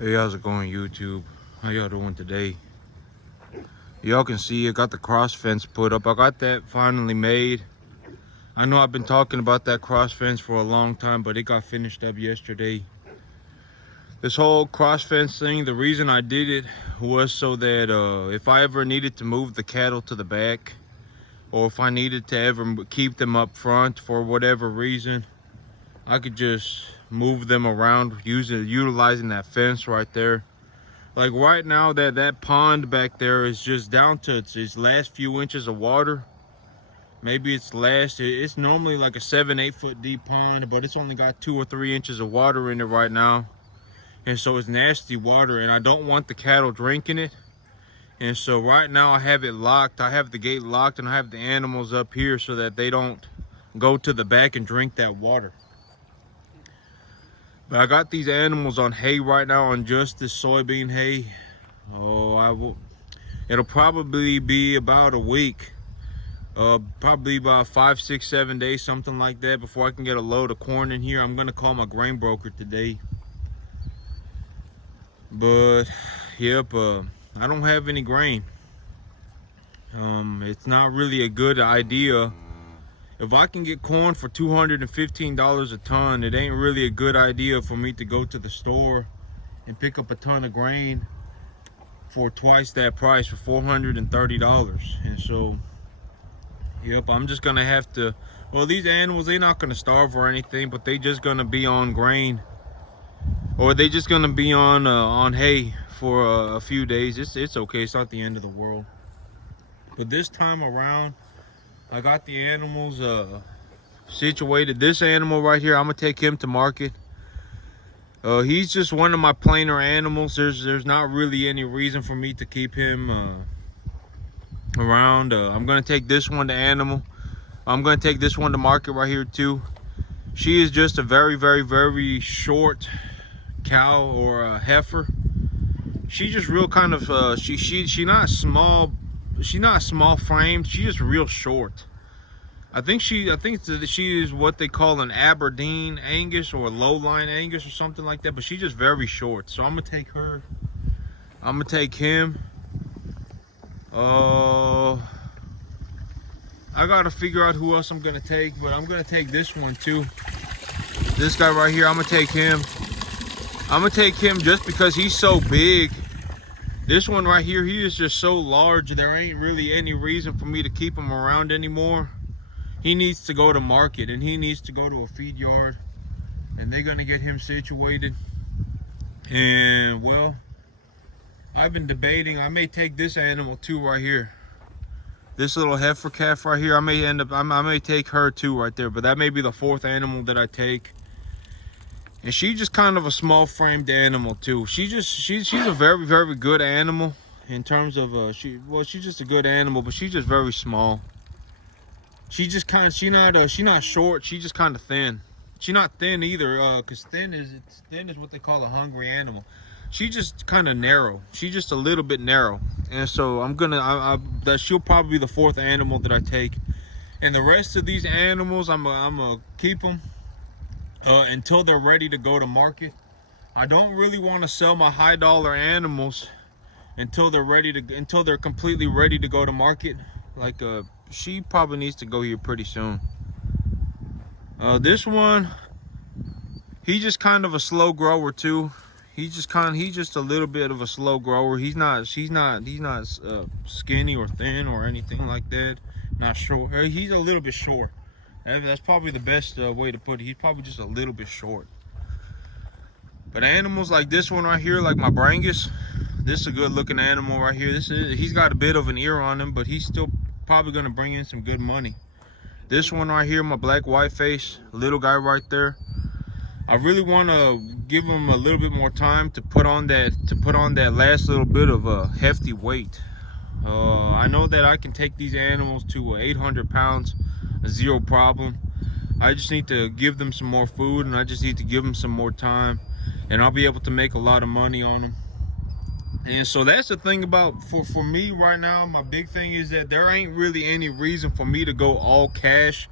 Hey, how's it going, YouTube? How y'all doing today? Y'all can see I got the cross fence put up. I got that finally made. I know I've been talking about that cross fence for a long time, but it got finished up yesterday. This whole cross fence thing, the reason I did it was so that if I ever needed to move the cattle to the back, or if I needed to ever keep them up front for whatever reason, I could just move them around utilizing that fence right there. Like right now, that pond back there is just down to its last few inches of water. Maybe it's normally like a 7-8 foot deep pond, but it's only got 2 or 3 inches of water in it right now. And so it's nasty water, and I don't want the cattle drinking it. And so right now I have it locked. I have the gate locked, and I have the animals up here so that they don't go to the back and drink that water. But I got these animals on hay right now, on just this soybean hay. It'll probably be about a week. Probably about 5, 6, 7 days, something like that, before I can get a load of corn in here. I'm gonna call my grain broker today. But, yep, I don't have any grain. It's not really a good idea. If I can get corn for $215 a ton, it ain't really a good idea for me to go to the store and pick up a ton of grain for twice that price, for $430. And so, yep, I'm just gonna have to, well, these animals, they're not gonna starve or anything, but they just gonna be on grain, or they just gonna be on hay for a few days. It's okay, it's not the end of the world. But this time around, I got the animals situated. This animal right here, I'm gonna take him to market. He's just one of my plainer animals. There's not really any reason for me to keep him around. I'm gonna take this one to animal. I'm gonna take this one to market right here too. She is just a very, very, very short cow, or a heifer. She just real kind of she not small. She's not small framed. She's just real short. I think she is what they call an Aberdeen Angus, or a lowline Angus, or something like that. But she's just very short. So I'm gonna take her. I'm gonna take him. I gotta figure out who else I'm gonna take, but I'm gonna take this one too. This guy right here, I'm gonna take him. I'm gonna take him just because he's so big. This one right here, he is just so large, there ain't really any reason for me to keep him around anymore. He needs to go to market, and he needs to go to a feed yard, and they're gonna get him situated. And well, I've been debating, I may take this animal too right here. This little heifer calf right here, I may take her too right there, but that may be the 4th animal that I take. And she's just kind of a small framed animal too. She's a very, very good animal in terms of she's just a good animal, but she's just very small. She's not short, she's just kind of thin. She's not thin either, because thin is what they call a hungry animal. She's just kind of narrow. She's just a little bit narrow. And so that she'll probably be the 4th animal that I take. And the rest of these animals, I'm gonna keep them until they're ready to go to market. I don't really want to sell my high dollar animals until they're completely ready to go to market. Like she probably needs to go here pretty soon. This one, he's just kind of a slow grower too. He's just a little bit of a slow grower. He's not skinny or thin or anything like that. Not short. He's a little bit short. That's probably the best way to put it. He's probably just a little bit short. But animals like this one right here, like my Brangus, this is a good looking animal right here. He's got a bit of an ear on him, but he's still probably gonna bring in some good money. This one right here, my black white face, little guy right there. I really want to give him a little bit more time to put on that last little bit of a hefty weight. I know that I can take these animals to 800 pounds, zero problem. I just need to give them some more food, and I just need to give them some more time, and I'll be able to make a lot of money on them. And so that's the thing about for me right now. My big thing is that there ain't really any reason for me to go all cash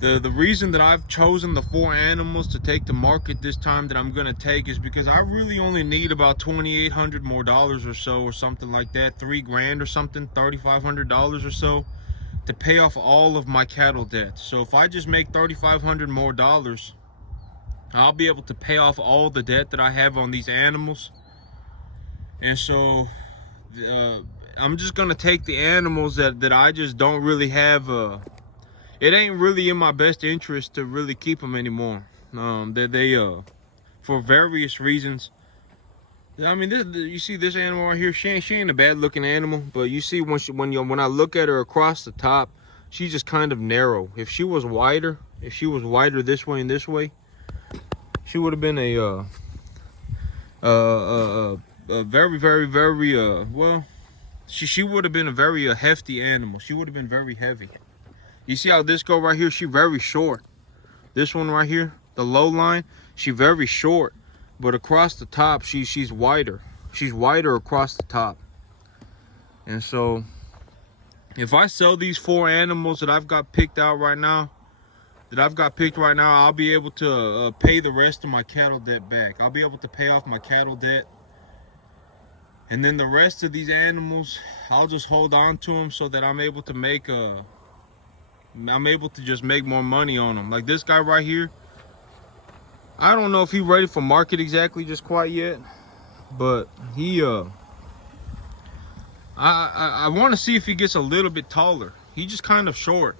The reason that I've chosen the 4 animals to take to market this time that I'm gonna take is because I really only need about $2,800 more or so, or something like that, 3 grand or something, $3,500 or so, to pay off all of my cattle debt. So if I just make $3,500 more, I'll be able to pay off all the debt that I have on these animals. And so I'm just gonna take the animals that I just don't really have. It ain't really in my best interest to really keep them anymore. They for various reasons. I mean, you see this animal right here. She ain't a bad looking animal, but you see when I look at her across the top, she's just kind of narrow. If she was wider this way and this way, she would have been a very well. She would have been a very hefty animal. She would have been very heavy. You see how this girl right here, she very short. This one right here, the low line, she very short. But across the top, she's wider. She's wider across the top. And so, if I sell these 4 animals that I've got picked out right now, I'll be able to pay the rest of my cattle debt back. I'll be able to pay off my cattle debt. And then the rest of these animals, I'll just hold on to them so that I'm able to just make more money on them. Like this guy right here, I don't know if he's ready for market exactly just quite yet, but he I want to see if he gets a little bit taller. He's just kind of short.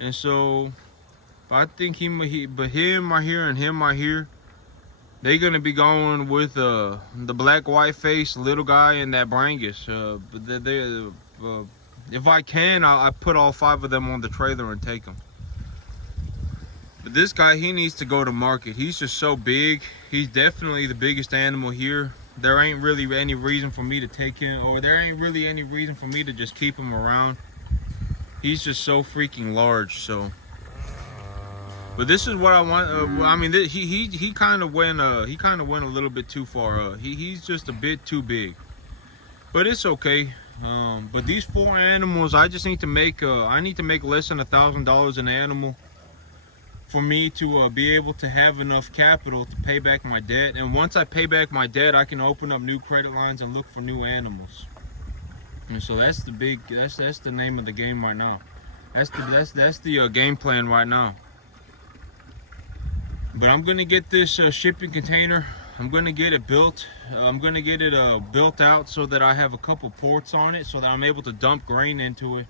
And so I think him right here and him right here, they're gonna be going with the black white face little guy and that Brangus. If I can, I put all 5 of them on the trailer and take them. But this guy, he needs to go to market. He's just so big. He's definitely the biggest animal here. There ain't really any reason for me to take him, or there ain't really any reason for me to just keep him around. He's just so freaking large. So, but this is what I want. I mean, he kind of went a little bit too far. He's just a bit too big, but it's okay. But these 4 animals, I just need to make less than $1,000 an animal for me to be able to have enough capital to pay back my debt. And once I pay back my debt, I can open up new credit lines and look for new animals. And so that's the name of the game right now. That's the game plan right now. But I'm gonna get this shipping container. I'm gonna get it built. I'm gonna get it built out so that I have a couple ports on it, so that I'm able to dump grain into it.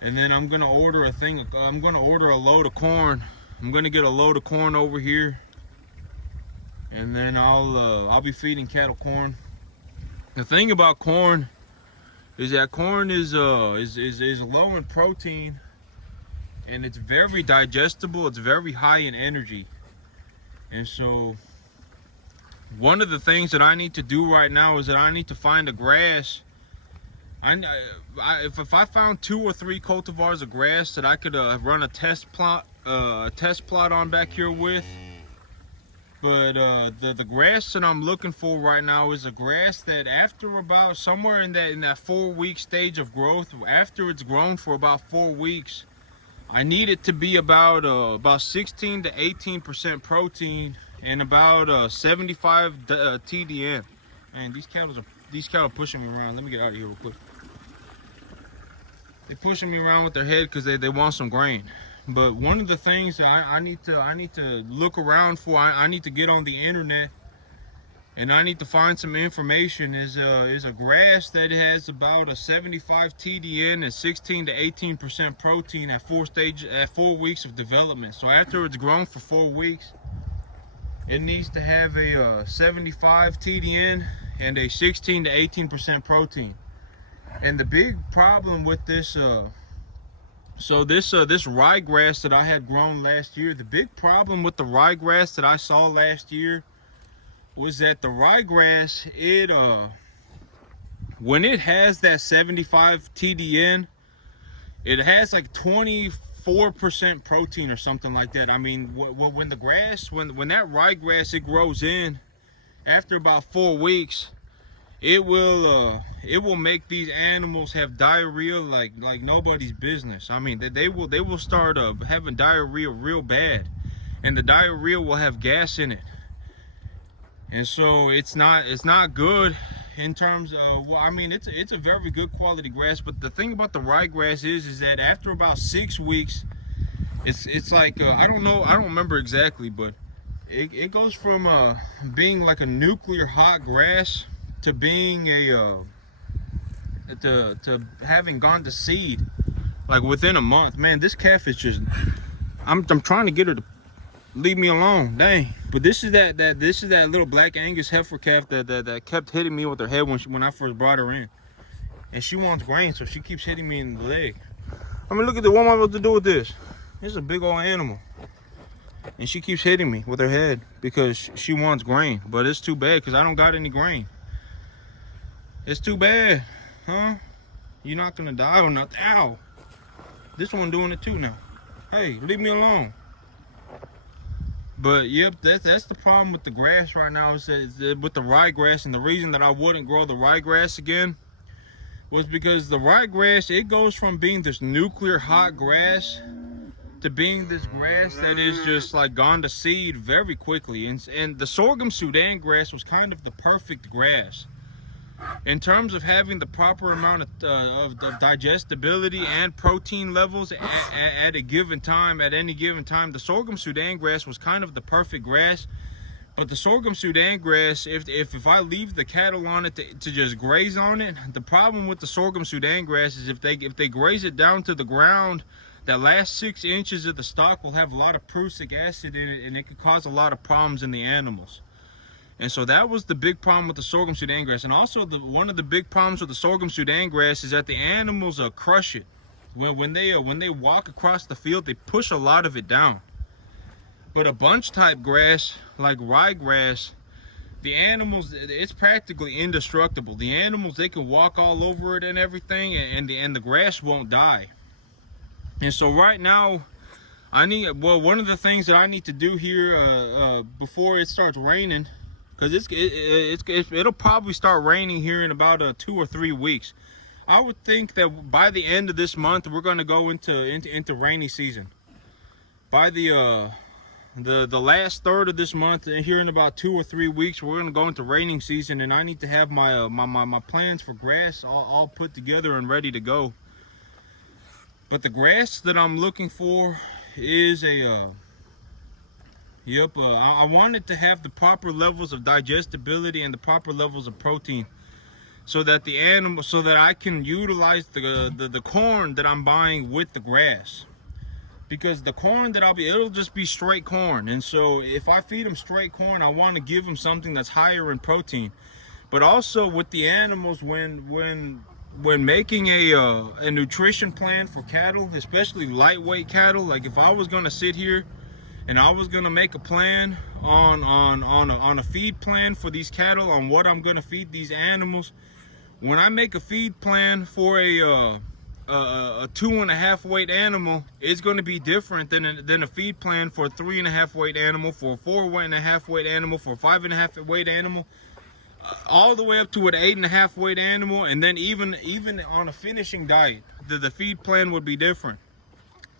And then I'm gonna order a load of corn. I'm gonna get a load of corn over here, and then I'll be feeding cattle corn. The thing about corn is that corn is low in protein, and it's very digestible. It's very high in energy. And so one of the things that I need to do right now is that I need to find a grass. If I found 2 or 3 cultivars of grass that I could run a test plot on back here with. But the grass that I'm looking for right now is a grass that after about somewhere in that 4-week stage of growth, after it's grown for about 4 weeks, I need it to be about 16 to 18% protein and about 75 TDN. Man, these cattle pushing me around. Let me get out of here real quick. They're pushing me around with their head because they want some grain. But one of the things that I need to look around for, I need to get on the internet, and I need to find some information, is a grass that has about a 75 TDN and 16 to 18% protein at 4 weeks of development. So after it's grown for 4 weeks, it needs to have a 75 TDN and a 16 to 18% protein. And the big problem with this this ryegrass that I had grown last year, the big problem with the ryegrass that I saw last year was that the ryegrass, when it has that 75 TDN, it has like 24% protein or something like that. I mean, when that ryegrass, it grows in after about 4 weeks, it will make these animals have diarrhea like nobody's business. I mean, they will start having diarrhea real bad, and the diarrhea will have gas in it, and so it's not good in terms of, well, I mean, it's a very good quality grass. But the thing about the ryegrass is that after about 6 weeks, it's like I don't remember exactly, but it goes from being like a nuclear hot grass to being to having gone to seed like within a month. Man, this calf is just, I'm trying to get her to leave me alone, dang. But this is that little black Angus heifer calf that kept hitting me with her head when I first brought her in, and she wants grain, so she keeps hitting me in the leg. I mean, look at this. What am I about to do with this? This is a big old animal, and she keeps hitting me with her head because she wants grain. But it's too bad because I don't got any grain. It's too bad, huh? You're not gonna die or nothing. Ow! This one doing it too now. Hey, leave me alone. But yep, that's the problem with the grass right now, is with the ryegrass. And the reason that I wouldn't grow the ryegrass again was because the ryegrass, it goes from being this nuclear hot grass to being this grass that is just like gone to seed very quickly. And the sorghum Sudan grass was kind of the perfect grass in terms of having the proper amount of digestibility and protein levels at a given time, at any given time. The sorghum Sudan grass was kind of the perfect grass. But the sorghum Sudan grass, if I leave the cattle on it to just graze on it, the problem with the sorghum Sudan grass is if they graze it down to the ground, that last 6 inches of the stalk will have a lot of prussic acid in it, and it could cause a lot of problems in the animals. And so that was the big problem with the sorghum Sudan grass. And also one of the big problems with the sorghum Sudan grass is that the animals crush it. When they walk across the field, they push a lot of it down. But a bunch type grass like ryegrass, the animals, it's practically indestructible. The animals, they can walk all over it and everything, and the grass won't die. And so right now, one of the things that I need to do here before it starts raining, because it'll probably start raining here in about 2 or 3 weeks. I would think that by the end of this month, we're going to go into rainy season. By the last third of this month, here in about 2 or 3 weeks, we're going to go into raining season, and I need to have my plans for grass all put together and ready to go. But the grass that I'm looking for is I want it to have the proper levels of digestibility and the proper levels of protein, so that I can utilize the corn that I'm buying with the grass. Because the corn that it'll just be straight corn. And so if I feed them straight corn, I want to give them something that's higher in protein. But also with the animals, when making a nutrition plan for cattle, especially lightweight cattle, like if I was going to sit here and I was going to make a plan on a feed plan for these cattle, on what I'm going to feed these animals, when I make a feed plan for a 2.5 weight animal, it's going to be different than a feed plan for a 3.5 weight animal, for a 4.5 weight animal, for a 5.5 weight animal, all the way up to an 8.5 weight animal. And then even on a finishing diet, the feed plan would be different.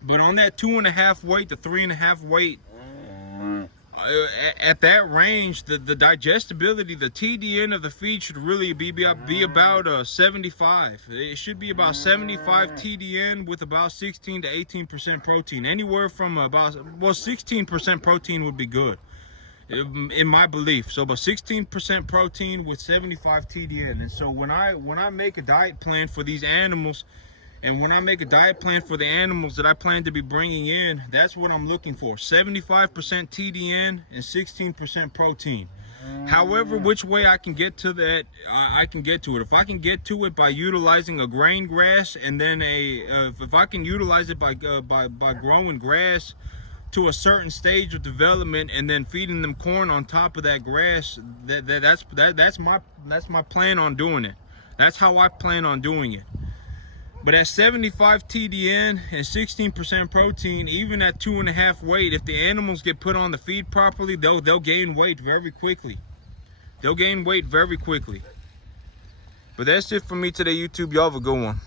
But on that 2.5 weight to 3.5 weight, at that range, the digestibility, the TDN of the feed should really be about 75. It should be about 75 TDN with about 16 to 18% protein. Anywhere from 16% protein would be good, in my belief. So about 16% protein with 75 TDN. And so when I make a diet plan for these animals, and when I make a diet plan for the animals that I plan to be bringing in, that's what I'm looking for: 75% TDN and 16% protein. However, which way I can get to that, I can get to it. If I can get to it by utilizing a grain grass, and then if I can utilize it by growing grass to a certain stage of development, and then feeding them corn on top of that grass, that's my plan on doing it. That's how I plan on doing it. But at 75 TDN and 16% protein, even at 2.5 weight, if the animals get put on the feed properly, they'll gain weight very quickly. They'll gain weight very quickly. But that's it for me today, YouTube. Y'all have a good one.